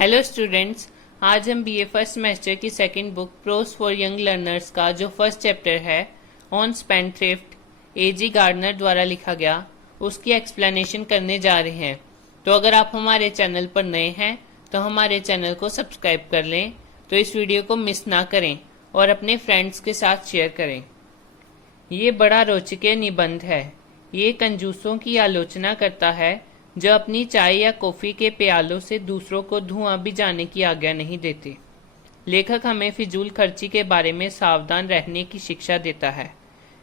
Hello students, आज हम BA first semester की second book pros for young learners का जो फर्स्ट चैप्टर है ऑन स्पेंडथ्रिफ्ट एजी गार्डनर द्वारा लिखा गया उसकी एक्सप्लेनेशन करने जा रहे हैं। तो अगर आप हमारे चैनल पर नए हैं तो हमारे चैनल को सब्सक्राइब कर लें, तो इस वीडियो को मिस ना करें और अपने फ्रेंड्स के साथ शेयर करें। ये बड़ा रोचक निबंध है। ये कंजूसों की आलोचना करता है जो अपनी चाय या कॉफी के प्यालों से दूसरों को धुआं भी जाने की आज्ञा नहीं देते। लेखक हमें फिजूल खर्ची के बारे में सावधान रहने की शिक्षा देता है।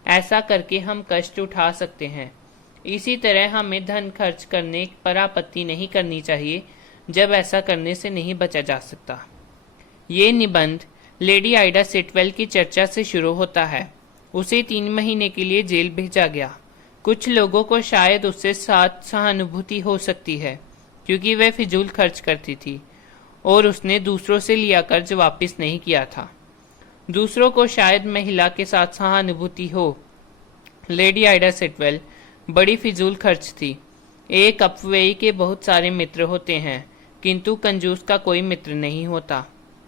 ऐसा करके हम कष्ट उठा सकते हैं। इसी तरह हमें धन खर्च करने पर आपत्ति नहीं करनी चाहिए जब ऐसा करने से नहीं बचा जा सकता। ये निबंध लेडी आइडा सिटवेल की चर्चा से शुरू होता है। उसे 3 महीने के लिए जेल भेजा गया। कुछ लोगों को शायद उससे साथ सहानुभूति हो सकती है क्योंकि वह फिजूल खर्च करती थी और उसने दूसरों से लिया कर्ज वापस नहीं किया था। दूसरों को शायद महिला के साथ सहानुभूति हो। लेडी आइडा सिटवेल बड़ी फिजूल खर्च थी। एक अपव्ययी के बहुत सारे मित्र होते हैं, किंतु कंजूस का कोई मित्र नहीं होता।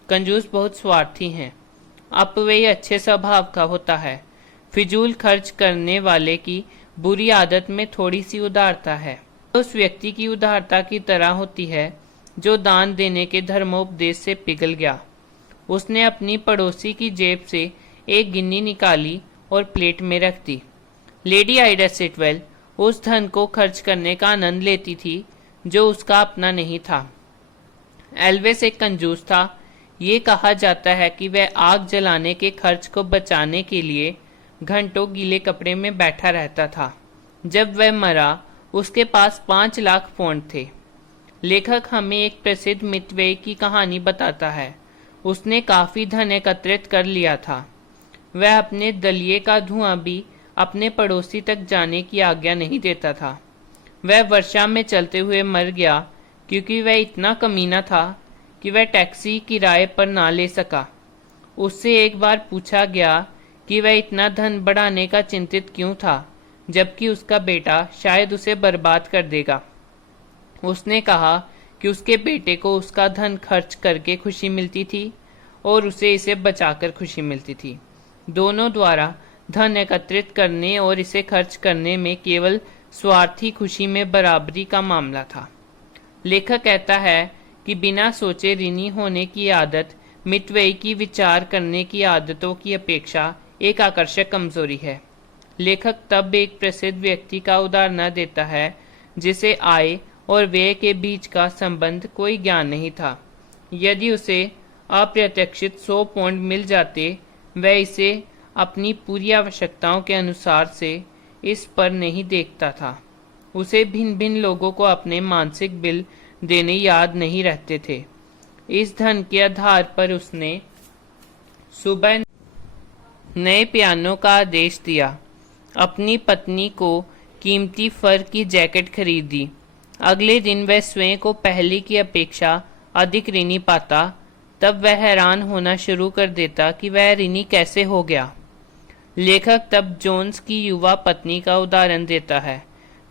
कंजूस बहुत स्वार्थी हैं। अपव्ययी अच्छे स्वभाव का होता है। फिजूल खर्च करने वाले की बुरी आदत में थोड़ी सी उदारता है। उस व्यक्ति की उदारता की तरह होती है जो दान देने के धर्मोपदेश से पिघल गया। उसने अपनी पड़ोसी की जेब से एक गिन्नी निकाली और प्लेट में रख दी। लेडी आइडा सिटवेल उस धन को खर्च करने का आनंद लेती थी जो उसका अपना नहीं था। एल्वेस एक कंजूस था। ये कहा जाता है कि वह आग जलाने के खर्च को बचाने के लिए घंटों गीले कपड़े में बैठा रहता था। जब वह मरा उसके पास 5 लाख पौंड थे। लेखक हमें एक प्रसिद्ध मितव्ययी की कहानी बताता है। उसने काफी धन एकत्रित कर लिया था। वह अपने दलिये का धुआं भी अपने पड़ोसी तक जाने की आज्ञा नहीं देता था। वह वर्षा में चलते हुए मर गया क्योंकि वह इतना कमीना था कि वह टैक्सी किराए पर ना ले सका। उससे एक बार पूछा गया कि वह इतना धन बढ़ाने का चिंतित क्यों था जबकि उसका बेटा शायद उसे बर्बाद कर देगा। उसने कहा कि उसके बेटे को उसका धन खर्च करके खुशी मिलती थी और उसे इसे बचाकर खुशी मिलती थी। दोनों द्वारा धन एकत्रित करने और इसे खर्च करने में केवल स्वार्थी खुशी में बराबरी का मामला था। लेखक कहता है कि बिना सोचे ऋणी होने की आदत मितव्ययी की विचार करने की आदतों की अपेक्षा एक आकर्षक कमजोरी है। लेखक तब एक प्रसिद्ध व्यक्ति का उदाहरण देता है जिसे आय और व्यय के बीच का संबंध कोई ज्ञान नहीं था। यदि उसे अप्रत्याशित 100 पौंड मिल जाते, वह इसे अपनी पूरी आवश्यकताओं के अनुसार से इस पर नहीं देखता था। उसे भिन्न भिन्न लोगों को अपने मासिक बिल देने याद नहीं रहते थे। इस धन के आधार पर उसने सुबह नए पियानो का आदेश दिया। अपनी पत्नी को कीमती फर की जैकेट खरीदी। अगले दिन वह स्वयं को पहले की अपेक्षा अधिक ऋणी पाता। तब वह हैरान होना शुरू कर देता कि वह ऋणी कैसे हो गया। लेखक तब जोन्स की युवा पत्नी का उदाहरण देता है।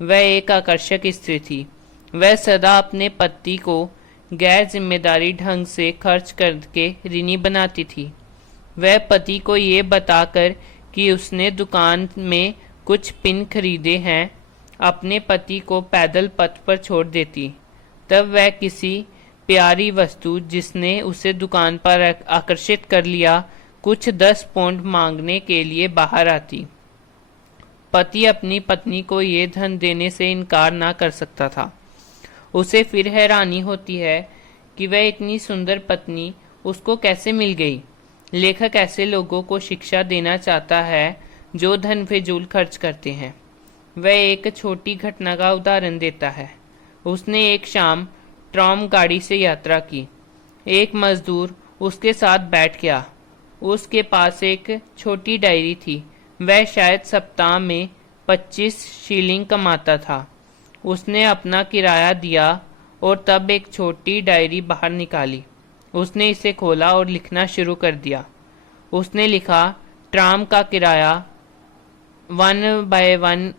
वह एक आकर्षक स्त्री थी। वह सदा अपने पति को गैर जिम्मेदारी ढंग से खर्च करके ऋणी बनाती थी। वह पति को ये बताकर कि उसने दुकान में कुछ पिन खरीदे हैं, अपने पति को पैदल पथ पर छोड़ देती। तब वह किसी प्यारी वस्तु जिसने उसे दुकान पर आकर्षित कर लिया कुछ 10 पौंड मांगने के लिए बाहर आती। पति अपनी पत्नी को ये धन देने से इनकार ना कर सकता था। उसे फिर हैरानी होती है कि वह इतनी सुंदर पत्नी उसको कैसे मिल गई। लेखक ऐसे लोगों को शिक्षा देना चाहता है जो धन फिजूल खर्च करते हैं। वह एक छोटी घटना का उदाहरण देता है। उसने एक शाम ट्राम गाड़ी से यात्रा की। एक मजदूर उसके साथ बैठ गया। उसके पास एक छोटी डायरी थी। वह शायद सप्ताह में 25 शीलिंग कमाता था। उसने अपना किराया दिया और तब एक छोटी डायरी बाहर निकाली। उसने इसे खोला और लिखना शुरू कर दिया। उसने लिखा, ट्राम का किराया 1/1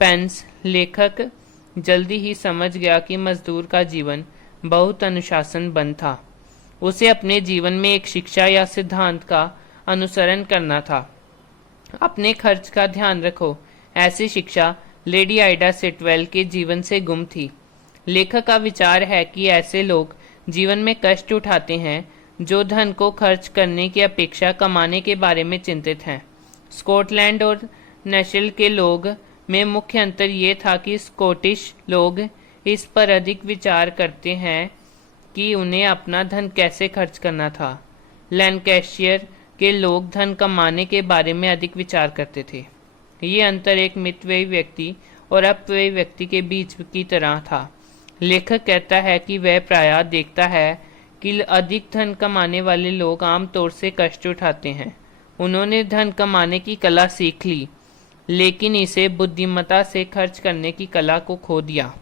पेंस। लेखक जल्दी ही समझ गया कि मजदूर का जीवन बहुत अनुशासन बंद था। उसे अपने जीवन में एक शिक्षा या सिद्धांत का अनुसरण करना था। अपने खर्च का ध्यान रखो। ऐसी शिक्षा लेडी आइडा सिटवेल के जीवन से गुम थी। लेखक का विचार है कि ऐसे लोग जीवन में कष्ट उठाते हैं जो धन को खर्च करने की अपेक्षा कमाने के बारे में चिंतित हैं। स्कॉटलैंड और नस्ल के लोग में मुख्य अंतर ये था कि स्कॉटिश लोग इस पर अधिक विचार करते हैं कि उन्हें अपना धन कैसे खर्च करना था। लैंकाशायर के लोग धन कमाने के बारे में अधिक विचार करते थे। ये अंतर एक मितव्ययी व्यक्ति और अपव्ययी व्यक्ति के बीच की तरह था। लेखक कहता है कि वह प्रायः देखता है कि अधिक धन कमाने वाले लोग आमतौर से कष्ट उठाते हैं। उन्होंने धन कमाने की कला सीख ली, लेकिन इसे बुद्धिमत्ता से खर्च करने की कला को खो दिया।